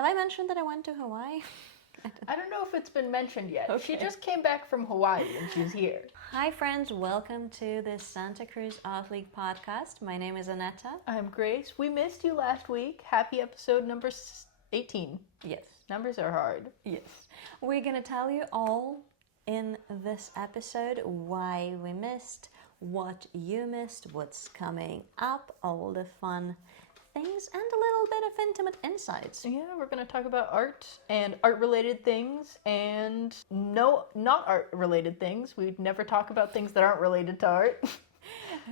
have I mentioned that I went to Hawaii? I don't know if it's been mentioned yet. Okay. She just came back from Hawaii and she's here. Hi friends, welcome to the Santa Cruz Art League podcast. My name is Anetta. I'm Grace. We missed you last week. Happy episode number 18. Yes. Numbers are hard. Yes. We're gonna tell you all in this episode why we missed, what you missed, what's coming up, all the fun things, and a little bit of intimate insights. Yeah, we're going to talk about art and art-related things and not art-related things. We'd never talk about things that aren't related to art.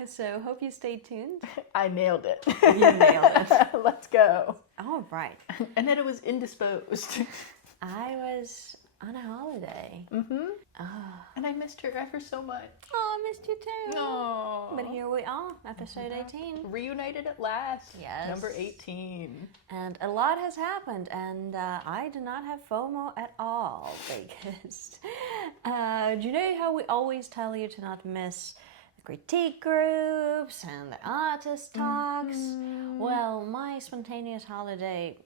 So hope you stay tuned. I nailed it. You nailed it. Let's go. All right. Anetta was indisposed. I was on a holiday. And I missed her ever so much. Oh, I missed you too. Aww. But here we are, episode 18. Reunited at last. Yes. Number 18. And a lot has happened, and I do not have FOMO at all because do you know how we always tell you to not miss the critique groups and the artist talks? Well, my spontaneous holiday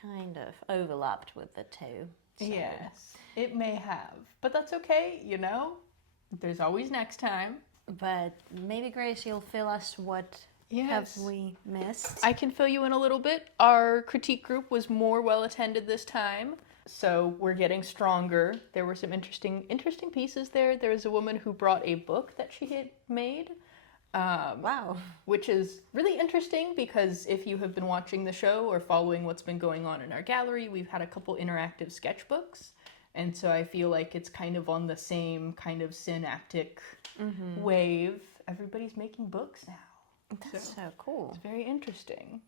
kind of overlapped with the two. So. Yes, it may have. But that's okay, you know? There's always next time. But maybe, Grace, you'll fill us what have we missed? I can fill you in a little bit. Our critique group was more well attended this time, so we're getting stronger. There were some interesting pieces there. There was a woman who brought a book that she had made. Wow. Which is really interesting because if you have been watching the show or following what's been going on in our gallery, we've had a couple interactive sketchbooks. And so I feel like it's kind of on the same kind of synaptic wave. Everybody's making books now. That's so cool. It's very interesting.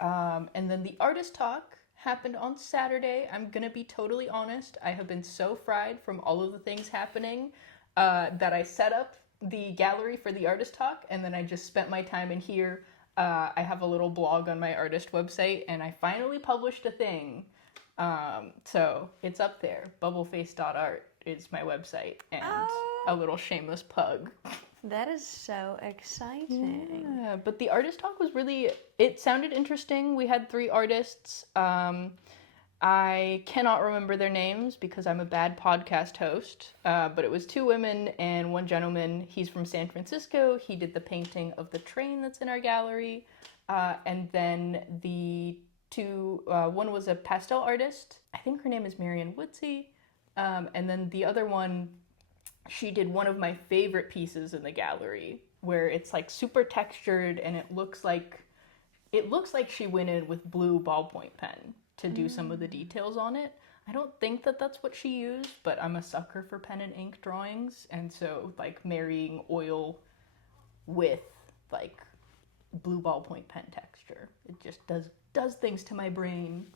And then the artist talk happened on Saturday. I'm going to be totally honest. I have been so fried from all of the things happening that I set up the gallery for the artist talk, and then I just spent my time in here. I have a little blog on my artist website, and I finally published a thing. So it's up there. Bubbleface.art is my website, and a little shameless plug. That is so exciting. Yeah, but the artist talk was really, it sounded interesting. We had 3 artists. I cannot remember their names because I'm a bad podcast host, but it was 2 women and 1 gentleman. He's from San Francisco. He did the painting of the train that's in our gallery. And then the 2, one was a pastel artist. I think her name is Marian Woodsey. And then the other one, she did one of my favorite pieces in the gallery where it's like super textured and it looks like she went in with blue ballpoint pen to do some of the details on it. I don't think that that's what she used, but I'm a sucker for pen and ink drawings, and so like marrying oil with like blue ballpoint pen texture, it just does things to my brain.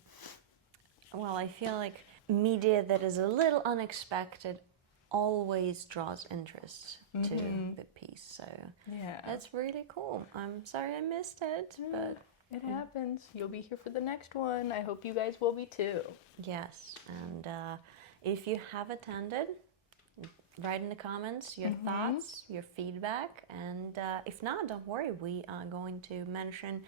Well, I feel like media that is a little unexpected always draws interest to the piece, so Yeah, that's really cool. I'm sorry I missed it, but it happens. You'll be here for the next one. I hope you guys will be too. yes. And if you have attended, write in the comments your thoughts, your feedback, and if not, don't worry, we are going to mention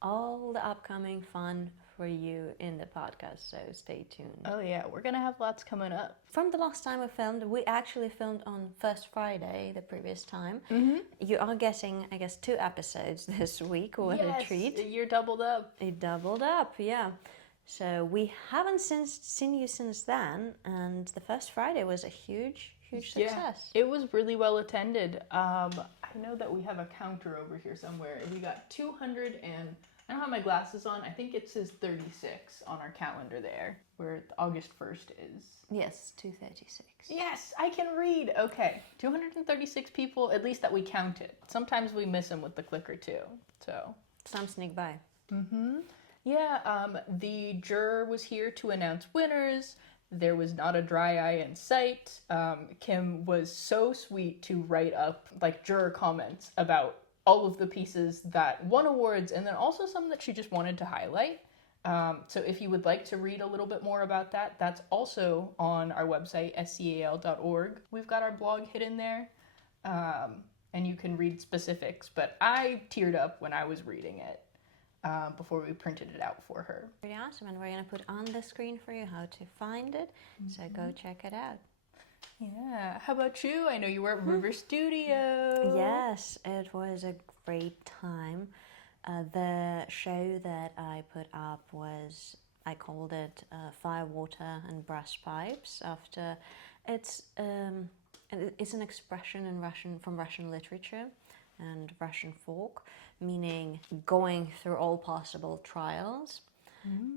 all the upcoming fun for you in the podcast, so stay tuned. Oh yeah, we're gonna have lots coming up. From the last time we actually filmed on First Friday, the previous time. You are getting, I guess, 2 episodes this week. What a treat. You're doubled up. It doubled up, yeah. So we haven't seen you since then, and the First Friday was a huge success. Yeah, it was really well attended. I know that we have a counter over here somewhere. We got 200 and I don't have my glasses on. I think it says 36 on our calendar there, where August 1st is. Yes, 236. Yes, I can read. Okay, 236 people, at least that we counted. Sometimes we miss them with the clicker too, so. Some sneak by. Yeah, the juror was here to announce winners. There was not a dry eye in sight. Kim was so sweet to write up like juror comments about all of the pieces that won awards and then also some that she just wanted to highlight. So if you would like to read a little bit more about that, that's also on our website, scal.org. We've got our blog hidden there, and you can read specifics, but I teared up when I was reading it. before we printed it out for her. Pretty awesome, and we're gonna put on the screen for you how to find it, so go check it out. Yeah, how about you? I know you were at River Studio. Yes, it was a great time. The show that I put up was, I called it Fire, Water and Brass Pipes, after it's an expression in Russian, from Russian literature and Russian folk, meaning going through all possible trials.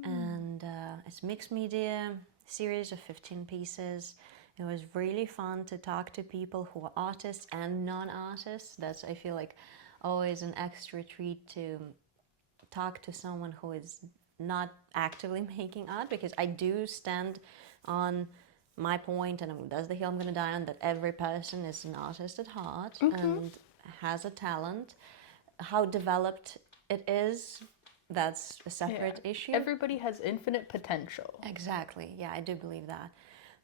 And it's mixed media, series of 15 pieces. It was really fun to talk to people who are artists and non-artists. That's, I feel like, always an extra treat, to talk to someone who is not actively making art, because I do stand on my point, and that's the hill I'm going to die on, that every person is an artist at heart and has a talent. How developed it is, that's a separate issue. Everybody has infinite potential. Exactly, yeah, I do believe that.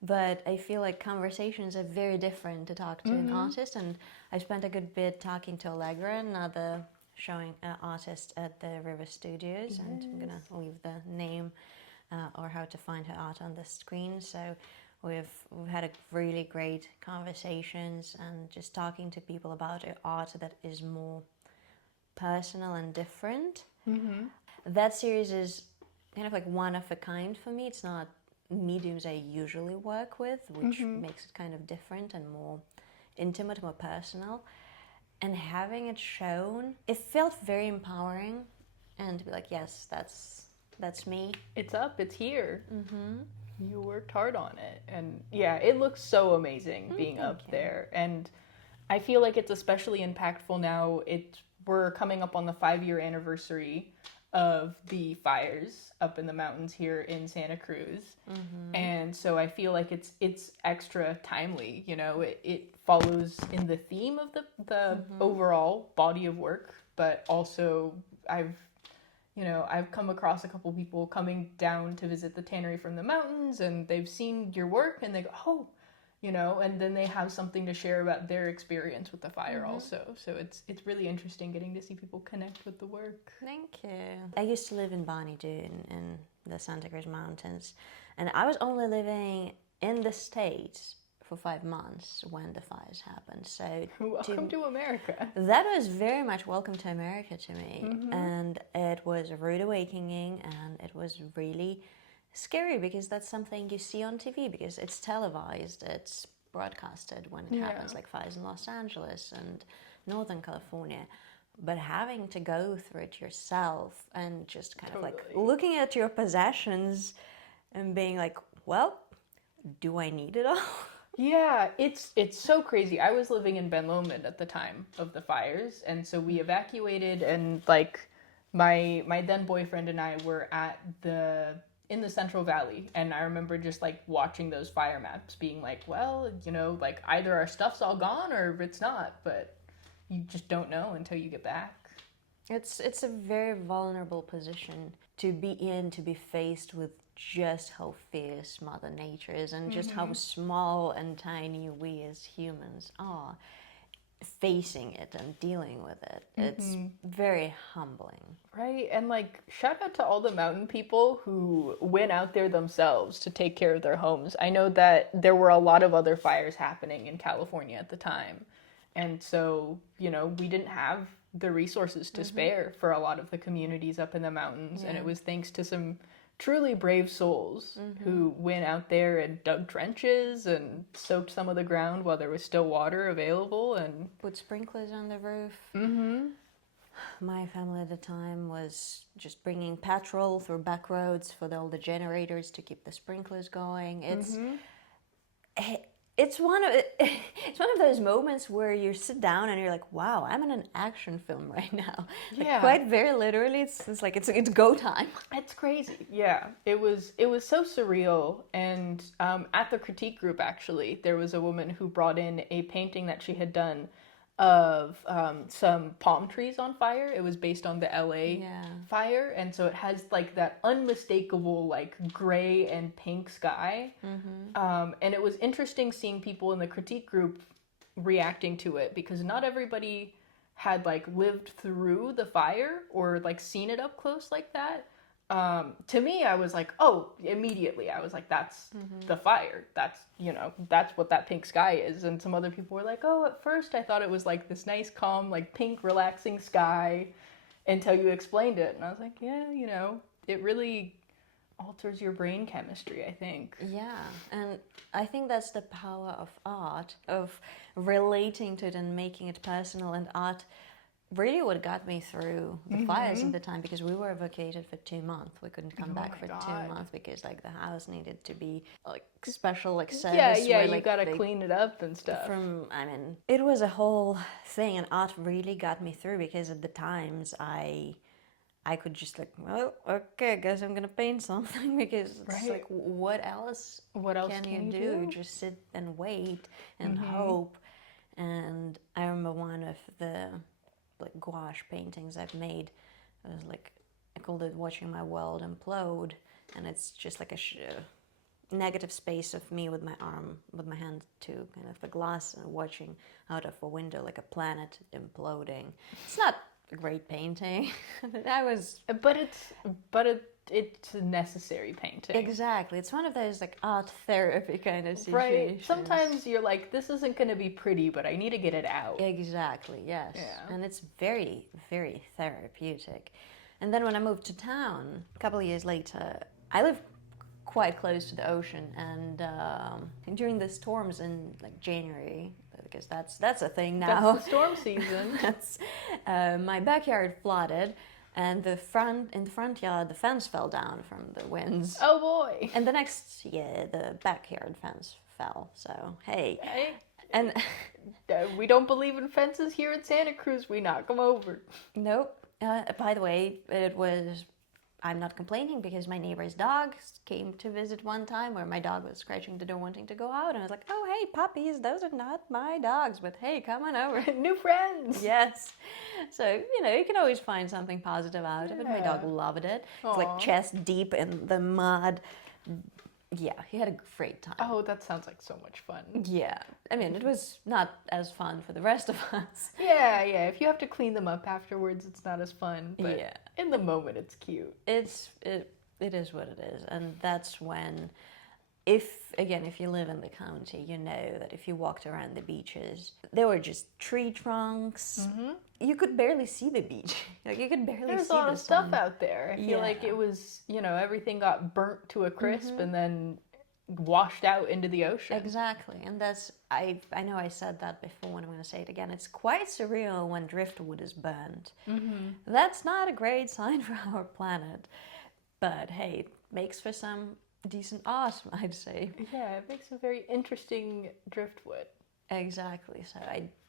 But I feel like conversations are very different to talk to an artist, and I spent a good bit talking to Allegra, another showing artist at the River Studios, and I'm gonna leave the name or how to find her art on the screen. So we've had a really great conversations, and just talking to people about art that is more personal and different. That series is kind of like one of a kind for me. It's not mediums I usually work with, which makes it kind of different and more intimate, more personal. And having it shown, it felt very empowering, and to be like, yes, that's me. It's up, it's here. You worked hard on it, and yeah, it looks so amazing being up there. And I feel like it's especially impactful now. We're coming up on the 5-year anniversary of the fires up in the mountains here in Santa Cruz. And so I feel like it's extra timely, you know, it follows in the theme of the overall body of work, but also I've come across a couple people coming down to visit the tannery from the mountains, and they've seen your work and they go, oh, you know, and then they have something to share about their experience with the fire also. So it's really interesting getting to see people connect with the work. Thank you. I used to live in Bonnie in the Santa Cruz Mountains, and I was only living in the States for 5 months when the fires happened. So welcome to America. That was very much welcome to America to me, and it was a rude awakening, and it was really scary, because that's something you see on TV, because it's televised, it's broadcasted when it happens, like fires in Los Angeles and Northern California. But having to go through it yourself, and just kind of like looking at your possessions and being like, well, do I need it all? Yeah, it's so crazy. I was living in Ben Lomond at the time of the fires, and so we evacuated, and like my then boyfriend and I were in the Central Valley, and I remember just like watching those fire maps, being like, well, you know, like either our stuff's all gone or it's not, but you just don't know until you get back. It's a very vulnerable position to be in, to be faced with just how fierce Mother Nature is, and just how small and tiny we as humans are, facing it and dealing with it. It's very humbling. Right, and like shout out to all the mountain people who went out there themselves to take care of their homes. I know that there were a lot of other fires happening in California at the time, and so, you know, we didn't have the resources to spare for a lot of the communities up in the mountains, and it was thanks to some truly brave souls who went out there and dug trenches and soaked some of the ground while there was still water available, and put sprinklers on the roof. My family at the time was just bringing petrol through back roads for all the generators to keep the sprinklers going. It's one of those moments where you sit down and you're like, wow, I'm in an action film right now. Like, quite very literally, it's like it's go time. It's crazy. Yeah, it was so surreal. And at the critique group, actually, there was a woman who brought in a painting that she had done of some palm trees on fire. It was based on the LA fire, and so it has like that unmistakable like gray and pink sky. And it was interesting seeing people in the critique group reacting to it, because not everybody had like lived through the fire or like seen it up close like that, to me, I was like, oh, immediately I was like, that's the fire. That's, you know, that's what that pink sky is. And some other people were like, oh, at first I thought it was like this nice, calm, like pink, relaxing sky until you explained it. And I was like, yeah, you know, it really alters your brain chemistry, I think. Yeah, and I think that's the power of art, of relating to it and making it personal. And art really what got me through the fires at the time, because we were vacated for 2 months. We couldn't come back for 2 months because like the house needed to be like special, like service. Yeah, where, you like, gotta clean it up and stuff. It was a whole thing, and art really got me through, because at the times I could just like, well, okay, I guess I'm gonna paint something, because it's like, what else can you do? Just sit and wait and hope. And I remember one of the like gouache paintings I've made, it was like, I called it Watching My World Implode, and it's just like a negative space of me with my arm, with my hand to kind of the glass, and watching out of a window like a planet imploding. It's not a great painting. It's a necessary painting. Exactly. It's one of those like art therapy kind of situations. Right. Sometimes you're like, this isn't going to be pretty, but I need to get it out. Exactly, yes. Yeah. And it's very, very therapeutic. And then when I moved to town, a couple of years later, I live quite close to the ocean, and during the storms in like January, because that's a thing now. That's the storm season. My backyard flooded, and in the front yard, the fence fell down from the winds. Oh boy! And the next year, the backyard fence fell. So hey, and we don't believe in fences here in Santa Cruz. We knock them over. Nope. By the way, I'm not complaining, because my neighbor's dog came to visit one time where my dog was scratching the door wanting to go out, and I was like, oh, hey, puppies, those are not my dogs, but hey, come on over. New friends. Yes. So, you know, you can always find something positive out of it. My dog loved it. It's like chest deep in the mud. Yeah, he had a great time. Oh, that sounds like so much fun. Yeah. I mean, it was not as fun for the rest of us. Yeah. If you have to clean them up afterwards, it's not as fun. But in the moment, it's cute. It is what it is. And that's when, if you live in the county, you know that if you walked around the beaches, there were just tree trunks. You could barely see the beach. Like, you could barely see the sun. There's a lot of stuff out there. I feel like it was, you know, everything got burnt to a crisp and then washed out into the ocean. Exactly. And that's, I know I said that before, and I'm going to say it again. It's quite surreal when driftwood is burned. That's not a great sign for our planet. But hey, it makes for some decent art, I'd say. Yeah, it makes a very interesting driftwood. Exactly. So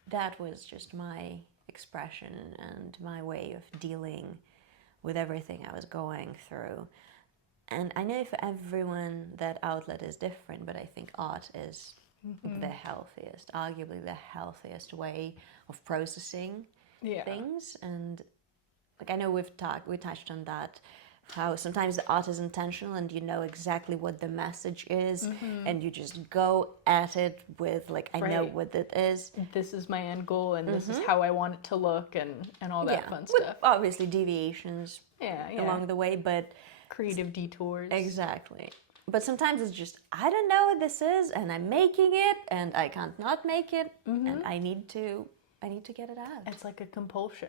that was just my expression and my way of dealing with everything I was going through. And I know for everyone that outlet is different, but I think art is the healthiest, arguably the healthiest way of processing things. And like, I know we touched on that, how sometimes the art is intentional and you know exactly what the message is, and you just go at it with like, I know what it is. This is my end goal, and this is how I want it to look, and all that fun stuff. Obviously deviations along the way, but creative detours. Exactly. But sometimes it's just, I don't know what this is, and I'm making it, and I can't not make it, and I need to get it out. It's like a compulsion.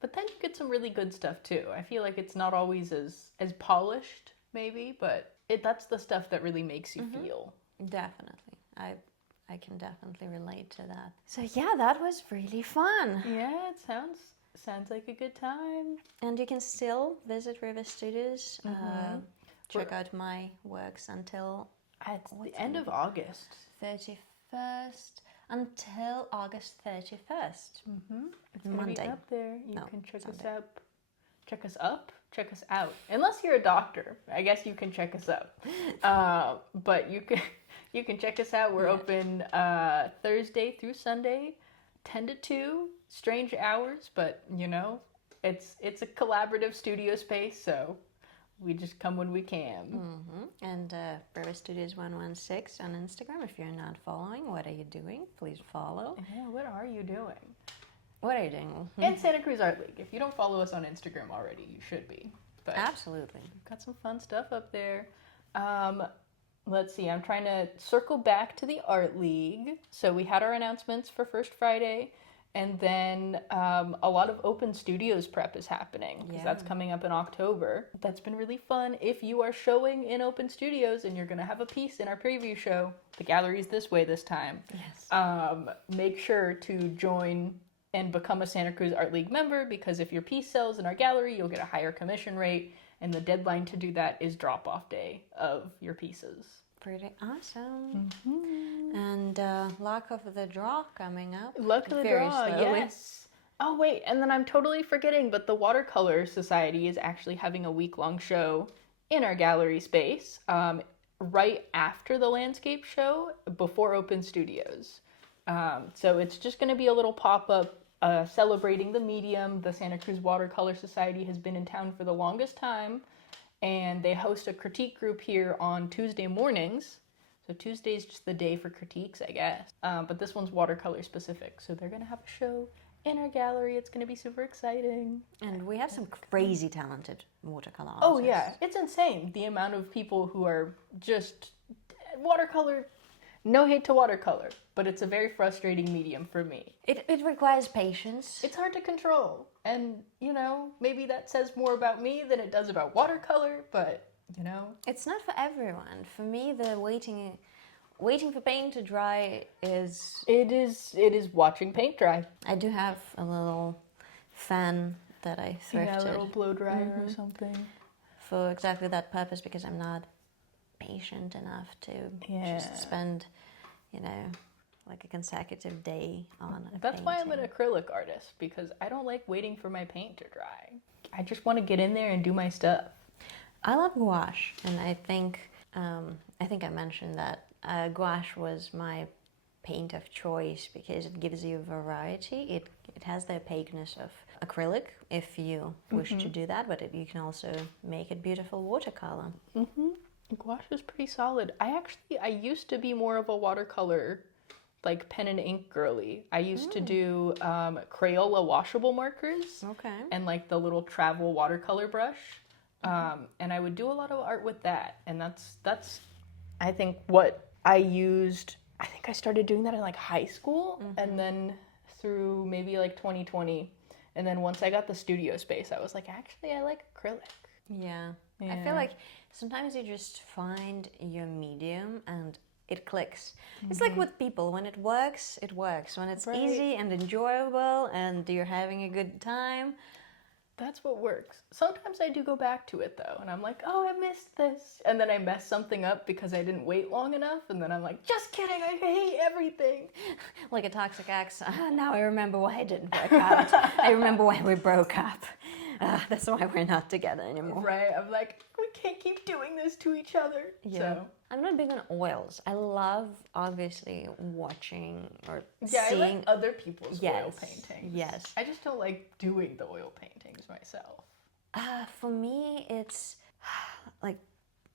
But then you get some really good stuff too. I feel like it's not always as polished, maybe, but that's the stuff that really makes you feel. Definitely. I can definitely relate to that. So yeah, that was really fun. Yeah, it sounds like a good time. And you can still visit River Studios. Check out my works until the end of August. 31st. Until August 31st. It's Monday. Up there. You can check Sunday. us up. Check us up? Check us out. Unless you're a doctor. I guess you can check us up. But you can check us out. We're open Thursday through Sunday, 10 to 2. Strange hours, but you know, it's a collaborative studio space, so we just come when we can. And River Studios 116 on Instagram. If you're not following, what are you doing? Please follow. Yeah, what are you doing? What are you doing? And Santa Cruz Art League. If you don't follow us on Instagram already, you should be. But Absolutely. we've got some fun stuff up there. Let's see, I'm trying to circle back to the Art League. So we had our announcements for First Friday, and then a lot of open studios prep is happening because that's coming up in October. That's been really fun. If you are showing in open studios and you're going to have a piece in our preview show, the gallery's this way this time. Yes. Make sure to join and become a Santa Cruz Art League member, because if your piece sells in our gallery, you'll get a higher commission rate, and the deadline to do that is drop-off day of your pieces. Pretty awesome. And luck of the draw coming up. Luck of the draw, yes. Oh, wait, and then I'm totally forgetting, but the Watercolor Society is actually having a week-long show in our gallery space right after the landscape show, before open studios. So it's just going to be a little pop-up celebrating the medium. The Santa Cruz Watercolor Society has been in town for the longest time, and they host a critique group here on Tuesday mornings. So Tuesday's just the day for critiques, I guess. But this one's watercolor specific, so they're going to have a show in our gallery. It's going to be super exciting. And we have some crazy talented watercolor artists. Oh yeah, it's insane the amount of people who are just watercolor. No hate to watercolor, but it's a very frustrating medium for me. It requires patience. It's hard to control, and, you know, maybe that says more about me than it does about watercolor, but, you know. It's not for everyone. For me, the waiting for paint to dry is... It is watching paint dry. I do have a little fan that I thrifted. Yeah, a little blow dryer or something. For exactly that purpose, because I'm not patient enough to just spend, you know, like a consecutive day on a That's why I'm painting. an acrylic artist, because I don't like waiting for my paint to dry. I just want to get in there and do my stuff. I love gouache, and I think I mentioned that gouache was my paint of choice because it gives you variety. It has the opaqueness of acrylic if you wish to do that, but you can also make it beautiful watercolor. Gouache is pretty solid. I used to be more of a watercolor, like pen and ink girly. I used to do Crayola washable markers. Okay. And like the little travel watercolor brush. And I would do a lot of art with that. And that's I think what I used. I think I started doing that in like high school, and then through maybe like 2020. And then once I got the studio space, I was like, actually, I like acrylic. Yeah. I feel like sometimes you just find your medium and it clicks. It's like with people. When it works, it works. When it's easy and enjoyable and you're having a good time. That's what works. Sometimes I do go back to it though, and I'm like, oh, I missed this. And then I mess something up because I didn't wait long enough, and then I'm like, just kidding, I hate everything. Like a toxic ex. Now I remember why it didn't work out. I remember why we broke up. That's why we're not together anymore. Right, I'm like, we can't keep doing this to each other. Yeah. So. I'm not big on oils. I love, obviously, watching or Yeah, seeing... I like other people's oil paintings. Yes. I just don't like doing the oil paintings myself. For me, it's like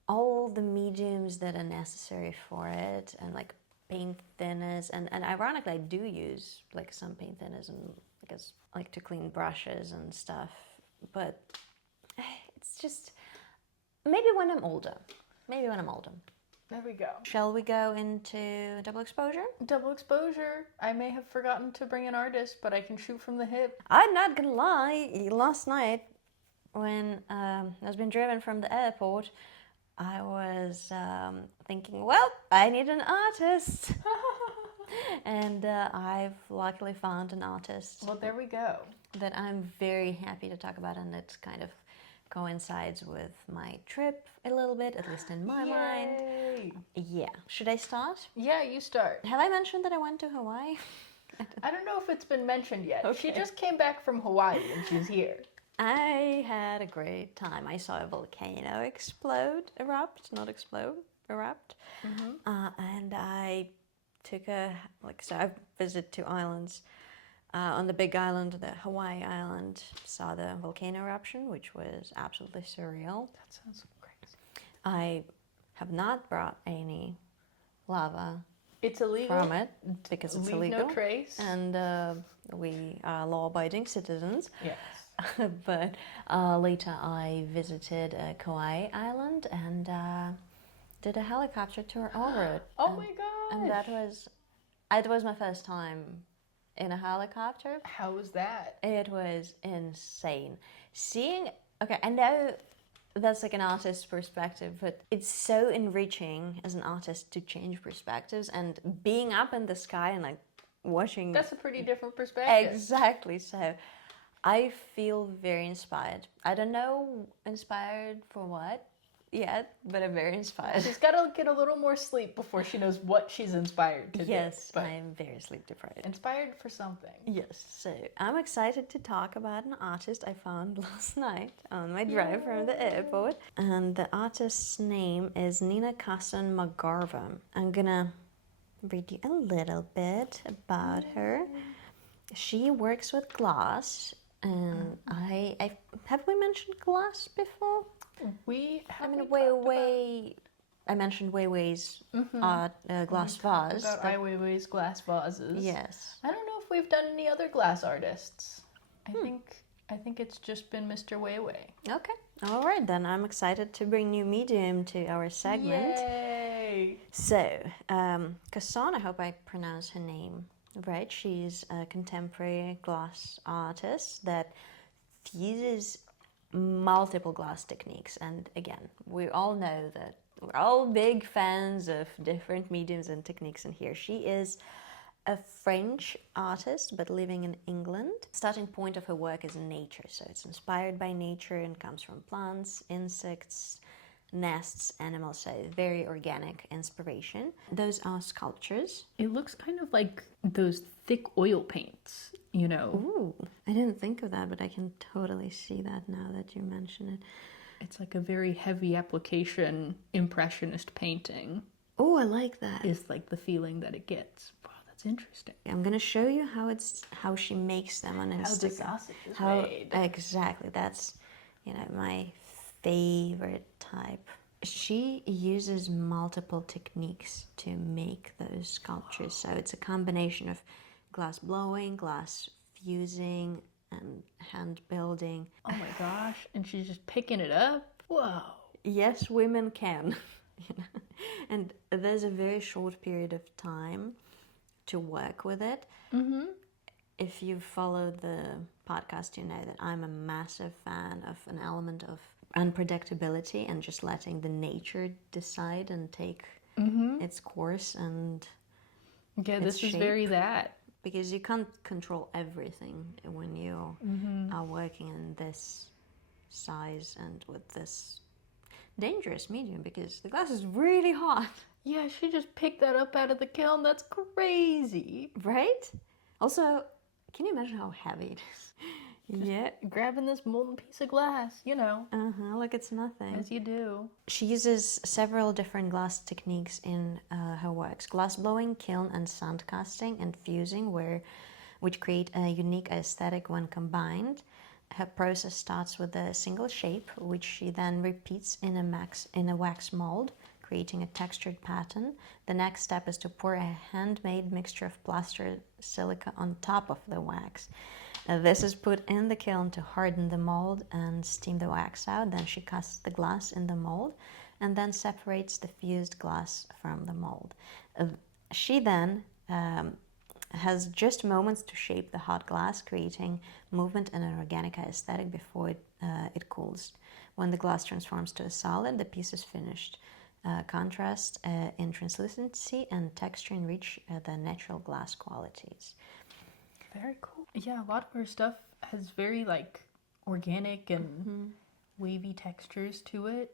all the mediums that are necessary for it, and like paint thinners, and ironically, I do use like some paint thinners and because I like to clean brushes and stuff, but it's just maybe when I'm older. There we go. Shall we go into double exposure? Double exposure. I may have forgotten to bring an artist, but I can shoot from the hip. I'm not gonna lie, last night when I was being driven from the airport, I was thinking, well, I need an artist. And I've luckily found an artist. Well, there we go. That I'm very happy to talk about, and it kind of coincides with my trip a little bit, at least in my mind. Yeah. Should I start? Yeah, you start. Have I mentioned that I went to Hawaii? I don't know if it's been mentioned yet. Okay. She just came back from Hawaii and she's here. I had a great time. I saw a volcano erupt. And I took I visited 2 islands. On the big island, the Hawaii island, saw the volcano eruption, which was absolutely surreal. That sounds crazy. I have not brought any lava It's illegal. from it because it's Leave illegal. no trace. And we are law-abiding citizens. Yes. But later I visited Kauai Island and did a helicopter tour over it. Oh my gosh. And it was my first time in a helicopter. How was that? It was insane. Okay, I know that's like an artist's perspective, but it's so enriching as an artist to change perspectives, and being up in the sky and like watching. That's a pretty different perspective. Exactly. So I feel very inspired. I don't know inspired for what yet, but I'm very inspired. She's got to get a little more sleep before she knows what she's inspired to do. Yes, But I'm very sleep deprived. inspired for something. Yes, so I'm excited to talk about an artist I found last night on my drive from the airport. And the artist's name is Casson McGarva. I'm gonna read you a little bit about her. She works with glass, and have we mentioned glass before? I mentioned Weiwei's glass vase. About Ai Weiwei's glass vases. Yes. I don't know if we've done any other glass artists. I think it's just been Mr. Weiwei. Okay. All right, then I'm excited to bring new medium to our segment. Yay! So, Casson, I hope I pronounce her name right. She's a contemporary glass artist that fuses multiple glass techniques. And again, we all know that we're all big fans of different mediums and techniques in here. She is a French artist, but living in England. Starting point of her work is nature, so it's inspired by nature and comes from plants, insects, nests, animals, so very organic inspiration. Those are sculptures. It looks kind of like those thick oil paints, you know. Ooh, I didn't think of that, but I can totally see that now that you mention it. It's like a very heavy application impressionist painting. Oh, I like that. Is like the feeling that it gets. Wow, that's interesting. I'm gonna show you how she makes them on Instagram. How the sausage is made. Exactly, that's my favorite type. She uses multiple techniques to make those sculptures. So it's a combination of glass blowing, glass fusing, and hand building. Oh my gosh, and she's just picking it up? Whoa. Yes, women can. And there's a very short period of time to work with it. Mm-hmm. If you follow the podcast, you know that I'm a massive fan of an element of unpredictability and just letting the nature decide and take its course. And yeah, this is very that. Because you can't control everything when you are working in this size and with this dangerous medium, because the glass is really hot. Yeah, she just picked that up out of the kiln. That's crazy. Right? Also, can you imagine how heavy it is? Yeah. Grabbing this molten piece of glass, Like it's nothing. As you do. She uses several different glass techniques in her works. Glass blowing, kiln and sand casting, and fusing, which create a unique aesthetic when combined. Her process starts with a single shape, which she then repeats in a wax mold, creating a textured pattern. The next step is to pour a handmade mixture of plaster silica on top of the wax. This is put in the kiln to harden the mold and steam the wax out. Then she casts the glass in the mold and then separates the fused glass from the mold. She then has just moments to shape the hot glass, creating movement and an organic aesthetic before it cools. When the glass transforms to a solid, the piece is finished. Contrast in translucency and texture enrich the natural glass qualities. Very cool. Yeah, a lot of her stuff has very organic and wavy textures to it.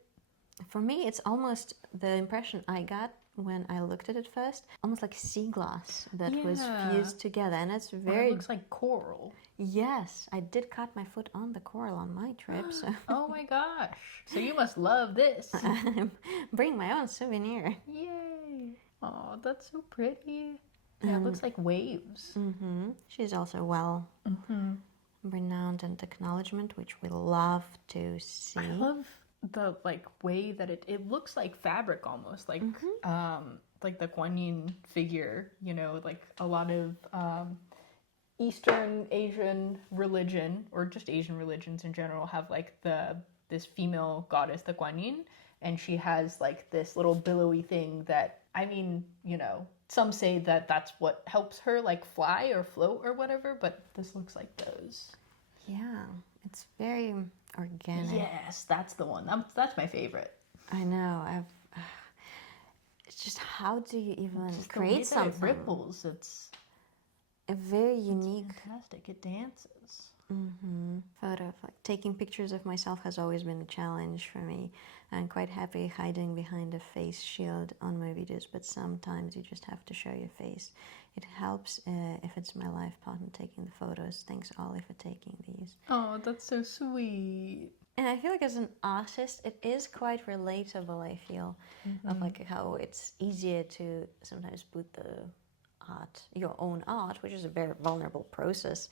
For me, it's almost the impression I got when I looked at it first, almost like sea glass that was fused together, and it's very. It looks like coral. Yes, I did cut my foot on the coral on my trip. So. Oh my gosh! So you must love this. Bring my own souvenir. Yay! Oh, that's so pretty. Yeah, it looks like waves. Mm-hmm. She's also well renowned and acknowledgement, which we love to see. I love the like way that it looks like fabric almost, like the Guan Yin figure, you know, like a lot of Eastern Asian religion, or just Asian religions in general, have like this female goddess, the Guan Yin, and she has like this little billowy thing that, I mean, you know, some say that that's what helps her like fly or float or whatever, but this looks like those. Yeah, it's very organic. Yes, that's the one. That's my favorite. I know. It's just, how do you even Just the way create that something? it ripples. It's A very unique fantastic. It dances. photo of like taking pictures of myself has always been a challenge for me. I'm quite happy hiding behind a face shield on my videos, but sometimes you just have to show your face. It helps if it's my life partner taking the photos. Thanks, Ollie, for taking these. Oh, that's so sweet. And I feel like as an artist, it is quite relatable, I feel, of like how it's easier to sometimes put the art, your own art, which is a very vulnerable process,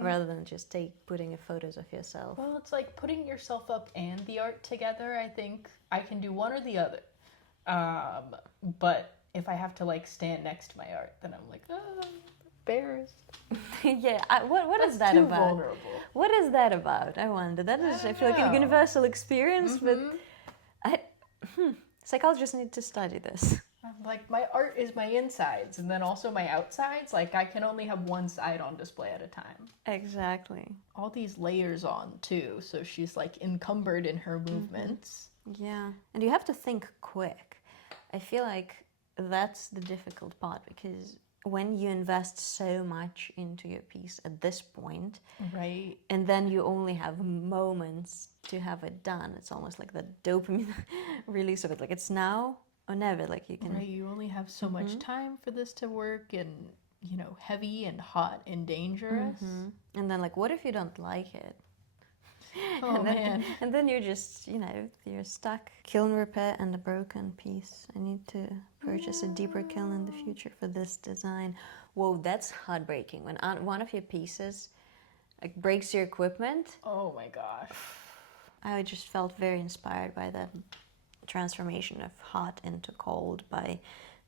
rather than just putting photos of yourself. Well, it's like putting yourself up and the art together. I think I can do one or the other. But if I have to like stand next to my art, then I'm like, oh, I'm embarrassed. Yeah, what is that too about? vulnerable. What is that about? I wonder. That is, I feel like, a universal experience, but psychologists need to study this. Like, my art is my insides, and then also my outsides. Like, I can only have one side on display at a time. Exactly. All these layers on, too, so she's, like, encumbered in her movements. Yeah. And you have to think quick. I feel like that's the difficult part, because when you invest so much into your piece at this point, Right. and then you only have moments to have it done, it's almost like the dopamine release of it. Like, it's now or never. Like, you can... Right, you only have so much time for this to work, and, you know, heavy and hot and dangerous. And then, like, what if you don't like it? Oh, man. And then you're just, you know, you're stuck. Kiln repair and a broken piece. I need to purchase a deeper kiln in the future for this design. Whoa, that's heartbreaking. When one of your pieces like breaks your equipment. Oh, my gosh. I just felt very inspired by that transformation of hot into cold by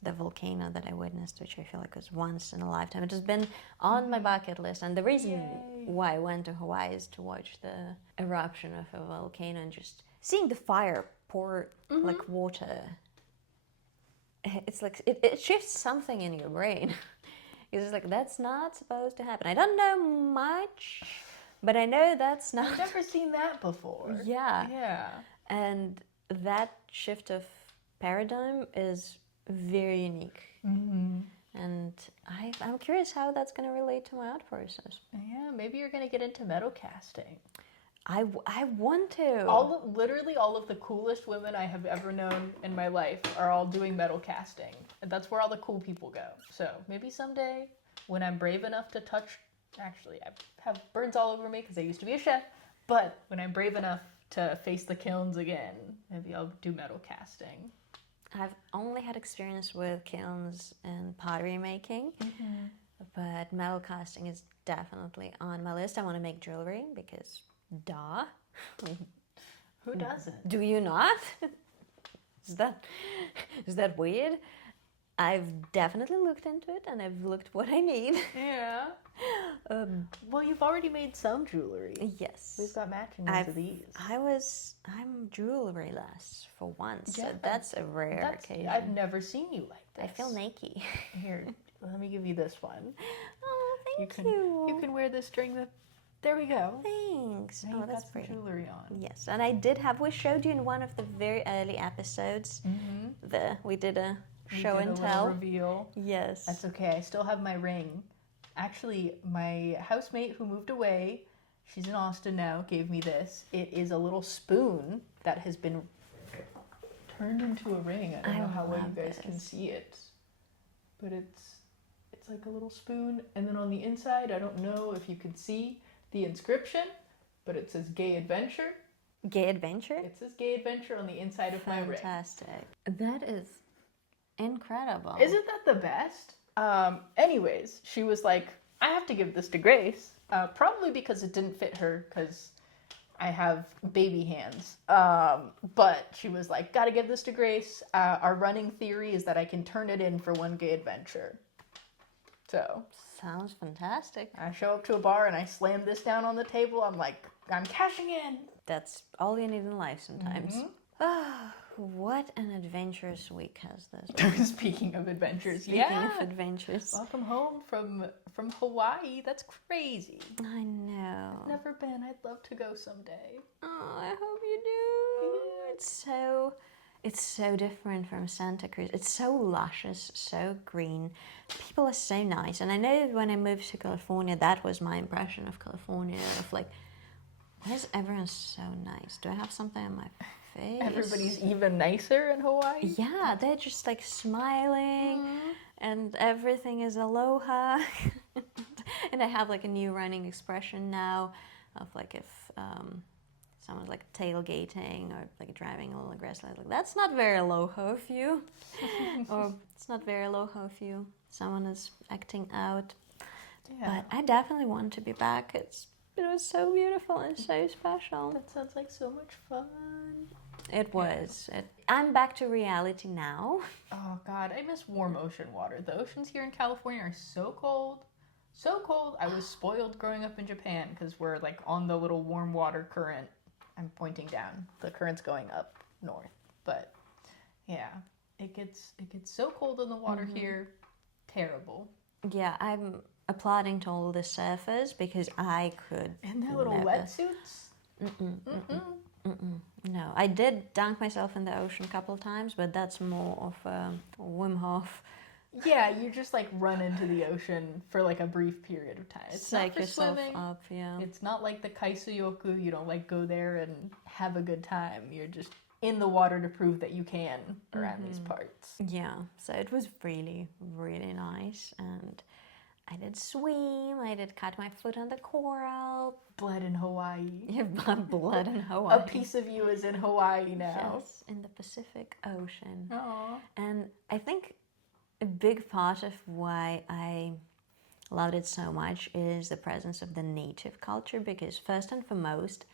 the volcano that I witnessed, which I feel like was once in a lifetime. It has been on my bucket list, and the reason why I went to Hawaii is to watch the eruption of a volcano and just seeing the fire pour like water. It's like it shifts something in your brain. It's like, that's not supposed to happen. I don't know much, but I know that's not. I've never seen that before. Yeah. Yeah. And that shift of paradigm is very unique. And I'm curious how that's going to relate to my art process. Yeah, maybe you're going to get into metal casting. I want to. Literally all of the coolest women I have ever known in my life are all doing metal casting. And that's where all the cool people go. So maybe someday, when I'm brave enough to touch... Actually, I have burns all over me because I used to be a chef. But when I'm brave enough to face the kilns again, maybe I'll do metal casting. I've only had experience with kilns and pottery making, but metal casting is definitely on my list. I want to make jewelry because, duh. Who doesn't? Do you not? Is that weird? I've definitely looked into it, and I've looked what I need. Yeah. Well, you've already made some jewelry. Yes. We've got matching ones of these. I'm jewelry-less for once, Yeah, so that's a rare occasion. I've never seen you like this. I feel naked. Here, let me give you this one. Oh, thank you. You can wear this during the... There we go. Thanks. Now Oh, you've that's got some pretty. jewelry on. Yes, and we showed you in one of the very early episodes. We did a show and tell. Little reveal. Yes. That's okay. I still have my ring. Actually, my housemate who moved away, she's in Austin now, gave me this. It is a little spoon that has been turned into a ring. I don't know how well you guys can see it, but it's like a little spoon. And then on the inside, I don't know if you can see the inscription, but it says Gay Adventure. Gay Adventure? It says Gay Adventure on the inside of my ring. Fantastic. That is incredible. Isn't that the best? Anyways, she was like, I have to give this to Grace. Probably because it didn't fit her, because I have baby hands. But she was like, gotta give this to Grace. Our running theory is that I can turn it in for one gay adventure. So. Sounds fantastic. I show up to a bar and I slam this down on the table. I'm like, I'm cashing in. That's all you need in life sometimes. Oh, what an adventurous week has this been. Speaking of adventures, Speaking of adventures. Welcome home from Hawaii. That's crazy. I know. I've never been. I'd love to go someday. Oh, I hope you do. Yeah. It's so different from Santa Cruz. It's so luscious, so green. People are so nice. And I know when I moved to California, that was my impression of California. Of like, why is everyone so nice? Do I have something on my face? Everybody's even nicer in Hawaii? Yeah, they're just like smiling. And everything is aloha. And I have like a new running expression now of like if someone's like tailgating or like driving a little aggressively, like that's not very aloha of you. Or it's not very aloha of you. Someone is acting out. Yeah. But I definitely want to be back. It was so beautiful and so special. That sounds like so much fun. It was. I'm back to reality now. Oh God, I miss warm ocean water. The oceans here in California are so cold. So cold. I was spoiled growing up in Japan because we're like on the little warm water current. I'm pointing down. The current's going up north. But yeah, it gets so cold in the water here. Terrible. Yeah, I'm applauding to all the surfers because I could. And their little wetsuits. No, I did dunk myself in the ocean a couple of times, but that's more of a Wim Hof. Yeah, you just like run into the ocean for like a brief period of time. It's Psych not for yourself swimming. up, yeah. It's not like the Kaisuyoku. You don't like go there and have a good time. You're just in the water to prove that you can around these parts. Yeah, so it was really, really nice. And I did swim. I did cut my foot on the coral. Blood in Hawaii. Yeah, blood in Hawaii. A piece of you is in Hawaii now. Yes, in the Pacific Ocean. Aww. And I think a big part of why I loved it so much is the presence of the native culture, because first and foremost,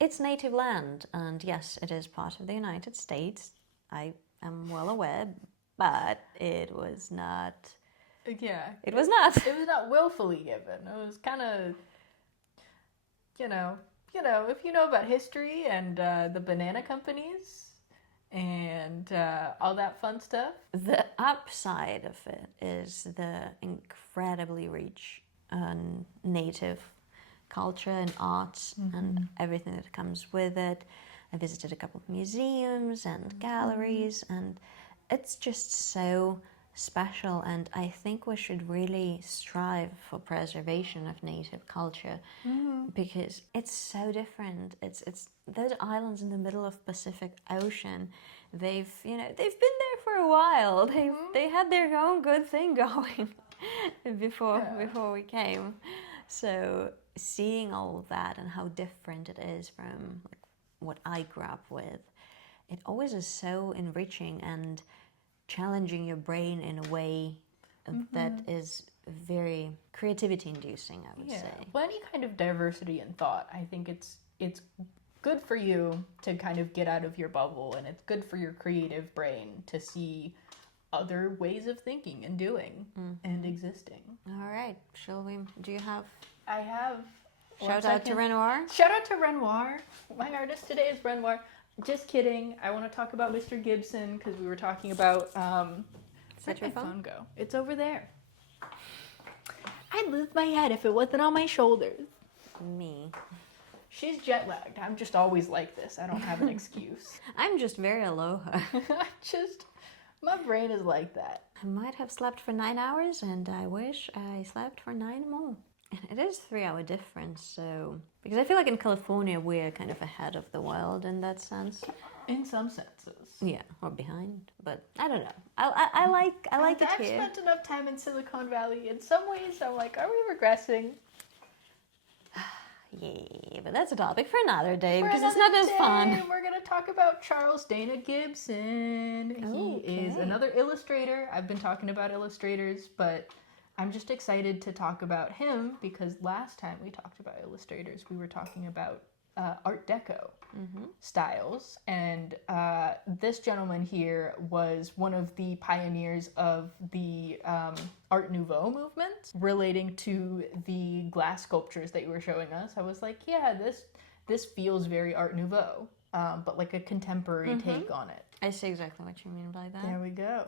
it's native land. And yes, it is part of the United States. I am well aware, but it was not... Yeah. It was not. It was not willfully given. It was kind of, you know, if you know about history and the banana companies and all that fun stuff. The upside of it is the incredibly rich native culture and arts and everything that comes with it. I visited a couple of museums and galleries, and it's just so special, and I think we should really strive for preservation of native culture because it's so different. It's those islands in the middle of Pacific Ocean. They've been there for a while. They had their own good thing going before we came. So seeing all of that and how different it is from like what I grew up with, it always is so enriching and challenging your brain in a way that is very creativity inducing, I would say. Well, any kind of diversity in thought, I think it's good for you to kind of get out of your bubble, and it's good for your creative brain to see other ways of thinking and doing and existing. All right, shall we? Do you have? I have. Shout out to Renoir. Shout out to Renoir. My artist today is Renoir. Just kidding. I want to talk about Mr. Gibson because we were talking about. Where'd my phone go? It's over there. I'd lose my head if it wasn't on my shoulders. Me. She's jet lagged. I'm just always like this. I don't have an excuse. I'm just very aloha. My brain is like that. I might have slept for 9 hours, and I wish I slept for 9 more. And it is 3-hour difference, so... Because I feel like in California, we're kind of ahead of the world in that sense. In some senses. Yeah, or behind. But I don't know. I like it here. I've spent enough time in Silicon Valley. In some ways, I'm like, are we regressing? Yeah, but that's a topic for another day because it's not as fun. We're going to talk about Charles Dana Gibson. He is another illustrator. I've been talking about illustrators, but I'm just excited to talk about him because last time we talked about illustrators, we were talking about Art Deco styles. And this gentleman here was one of the pioneers of the Art Nouveau movement relating to the glass sculptures that you were showing us. I was like, yeah, this feels very Art Nouveau, but like a contemporary take on it. I see exactly what you mean by that. There we go.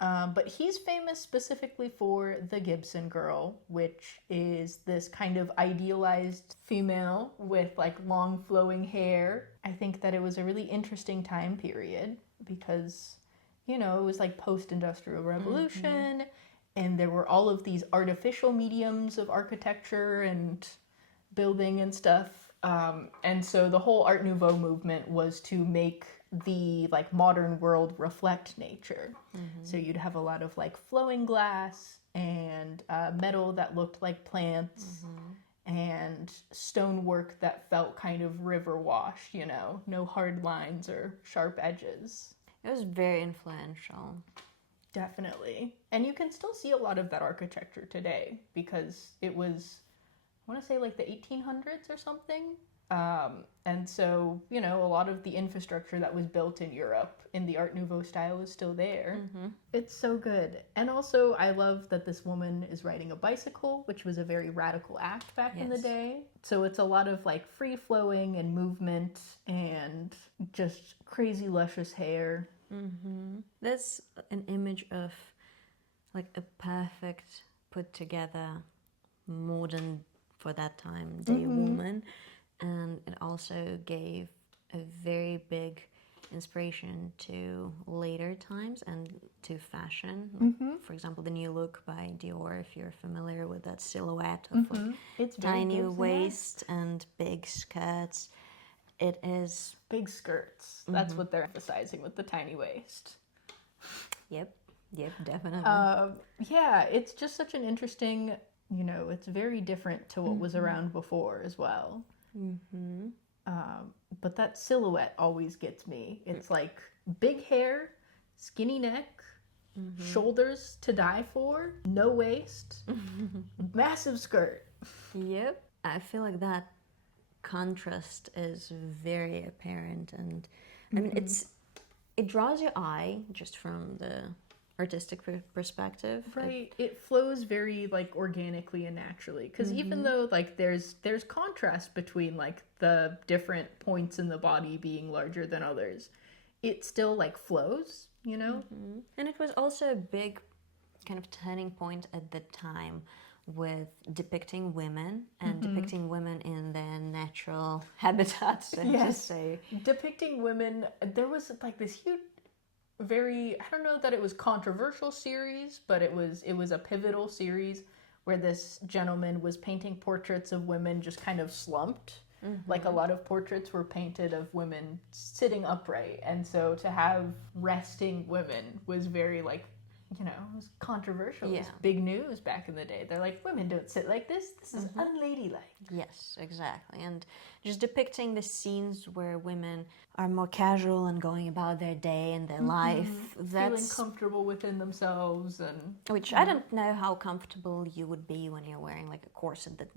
But he's famous specifically for the Gibson girl, which is this kind of idealized female with like long flowing hair. I think that it was a really interesting time period because, you know, it was like post-industrial revolution, and there were all of these artificial mediums of architecture and building and stuff. And so the whole Art Nouveau movement was to make the like modern world reflect nature. So you'd have a lot of like flowing glass and metal that looked like plants and stonework that felt kind of river washed, you know, no hard lines or sharp edges. It was very influential. Definitely. And you can still see a lot of that architecture today because it was, I want to say like the 1800s or something. And so, you know, a lot of the infrastructure that was built in Europe in the Art Nouveau style is still there. It's so good. And also, I love that this woman is riding a bicycle, which was a very radical act back in the day. So it's a lot of like free flowing and movement and just crazy luscious hair. That's an image of like a perfect put together modern for that time day woman. And it also gave a very big inspiration to later times and to fashion. For example, the new look by Dior, if you're familiar with that silhouette of like It's tiny waist and big skirts. It is... Big skirts. That's what they're emphasizing with the tiny waist. Yep, definitely. Yeah, it's just such an interesting, you know, it's very different to what was around before as well. But that silhouette always gets me. It's like big hair, skinny neck, shoulders to die for, no waist, massive skirt. Yep. I feel like that contrast is very apparent, and I mean it draws your eye just from the artistic perspective. Right. It flows very like organically and naturally because even though like there's contrast between like the different points in the body being larger than others, it still like flows, you know? And it was also a big kind of turning point at the time with depicting women and depicting women in their natural habitats, so to say. Depicting women, there was like this huge I don't know that it was controversial series, but it was a pivotal series where this gentleman was painting portraits of women just kind of slumped. Like a lot of portraits were painted of women sitting upright, and so to have resting women was very like, you know, it was controversial. It was big news back in the day. They're like, women don't sit like this. This is unladylike. Yes, exactly. And just depicting the scenes where women are more casual and going about their day and their life. That's feeling comfortable within themselves, and which I don't know how comfortable you would be when you're wearing like a corset that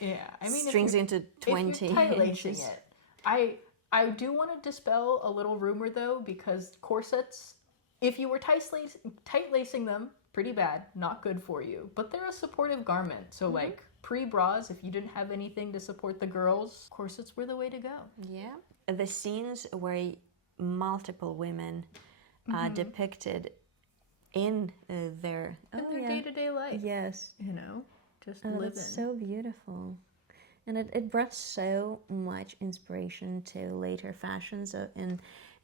I mean, strings into 20 if you're tight-lacing inches. it. I do want to dispel a little rumor though, because corsets, if you were tight-lacing them, pretty bad, not good for you. But they're a supportive garment. So like pre-bras, if you didn't have anything to support the girls, corsets were the way to go. Yeah. The scenes where multiple women are depicted in their day-to-day life. Yes. You know, just living. It's so beautiful. And it brought so much inspiration to later fashions in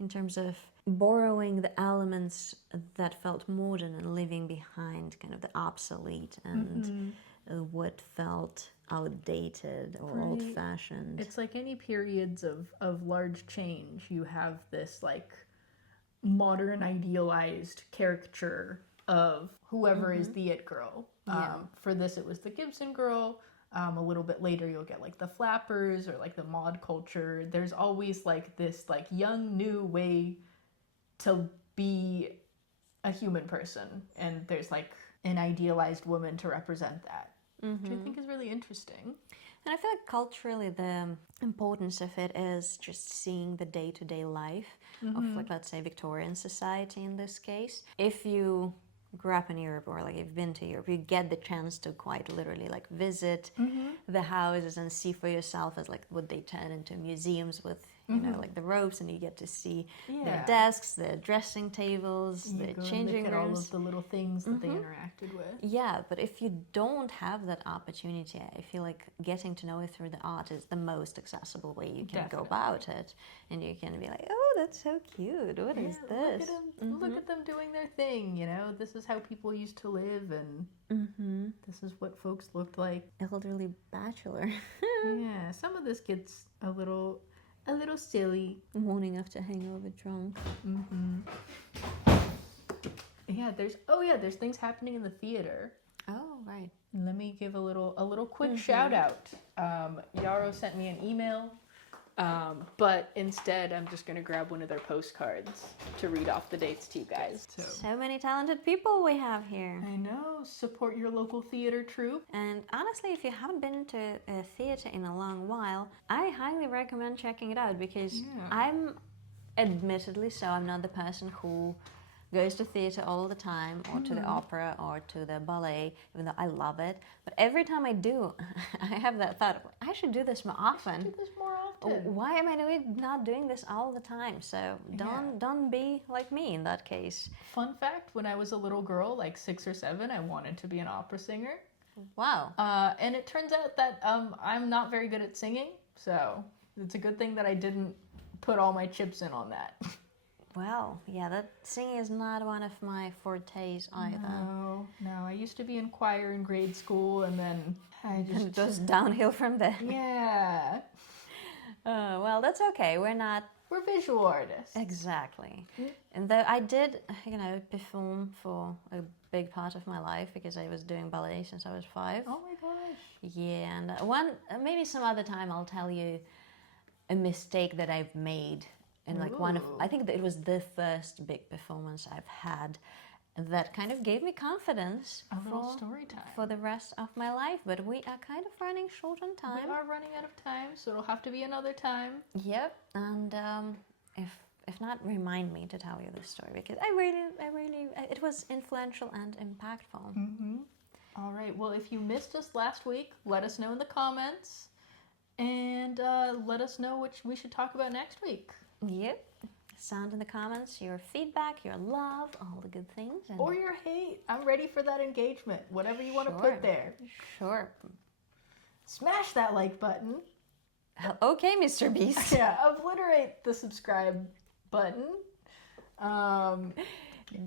terms of borrowing the elements that felt modern and leaving behind kind of the obsolete and what felt outdated or old-fashioned. It's like any periods of large change, you have this like modern idealized caricature of whoever is the it girl. For this, it was the Gibson girl. A little bit later, you'll get like the flappers or like the mod culture. There's always like this like young new way to be a human person, and there's like an idealized woman to represent that, which I think is really interesting. And I feel like culturally the importance of it is just seeing the day-to-day life of, like, let's say Victorian society in this case. If you grew up in Europe or like you've been to Europe, you get the chance to quite literally like visit the houses and see for yourself as like what they turn into museums with, you know, like the robes, and you get to see their desks, their dressing tables, You their go and changing look at all rooms. of the little things that they interacted with. Yeah, but if you don't have that opportunity, I feel like getting to know it through the art is the most accessible way you can go about it. And you can be like, oh, that's so cute. What is this? Look at them doing their thing, you know? This is how people used to live, and this is what folks looked like. Elderly bachelor. Yeah, some of this gets a little silly. Morning after hangover drunk. Yeah, there's things happening in the theater. Oh, right. Let me give a little quick shout out. Yarrow sent me an email, but instead I'm just gonna grab one of their postcards to read off the dates to you guys. So many talented people we have here. I know, support your local theater troupe. And honestly, if you haven't been to a theater in a long while, I highly recommend checking it out, because I'm not the person who goes to theater all the time, or to the opera, or to the ballet, even though I love it. But every time I do, I have that thought, I should do this more often. Do this more often. Why am I not doing this all the time? So don't be like me in that case. Fun fact, when I was a little girl, like 6 or 7, I wanted to be an opera singer. Wow. And it turns out that I'm not very good at singing, so it's a good thing that I didn't put all my chips in on that. Well, yeah, that singing is not one of my fortes either. No, I used to be in choir in grade school, and then I just... just downhill from there. Yeah. Well, that's okay. We're visual artists. Exactly. And though I did, perform for a big part of my life, because I was doing ballet since I was 5. Oh my gosh. Yeah, and maybe some other time I'll tell you a mistake that I've made. And like I think that it was the first big performance I've had that kind of gave me confidence for the rest of my life. But we are kind of running short on time. We are running out of time, so it'll have to be another time. Yep, and if not, remind me to tell you this story, because it was influential and impactful. All right, well, if you missed us last week, let us know in the comments, and let us know which we should talk about next week. Yep. Sound in the comments your feedback, your love, all the good things. Or your hate. I'm ready for that engagement. Whatever you want to put there. Sure. Smash that like button. Okay, Mr. Beast. Yeah, obliterate the subscribe button.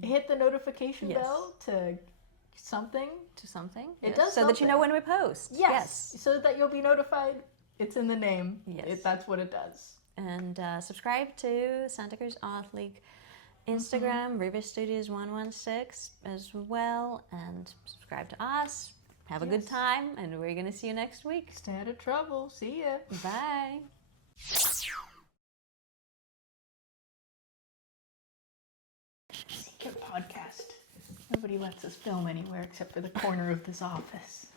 Hit the notification bell to something. It does so that you know when we post. Yes. So that you'll be notified. It's in the name. Yes. That's what it does. And subscribe to Santa Cruz Art League Instagram, River Studios 116 as well. And subscribe to us. Have a good time. And we're going to see you next week. Stay out of trouble. See ya. Bye. Secret podcast. Nobody lets us film anywhere except for the corner of this office.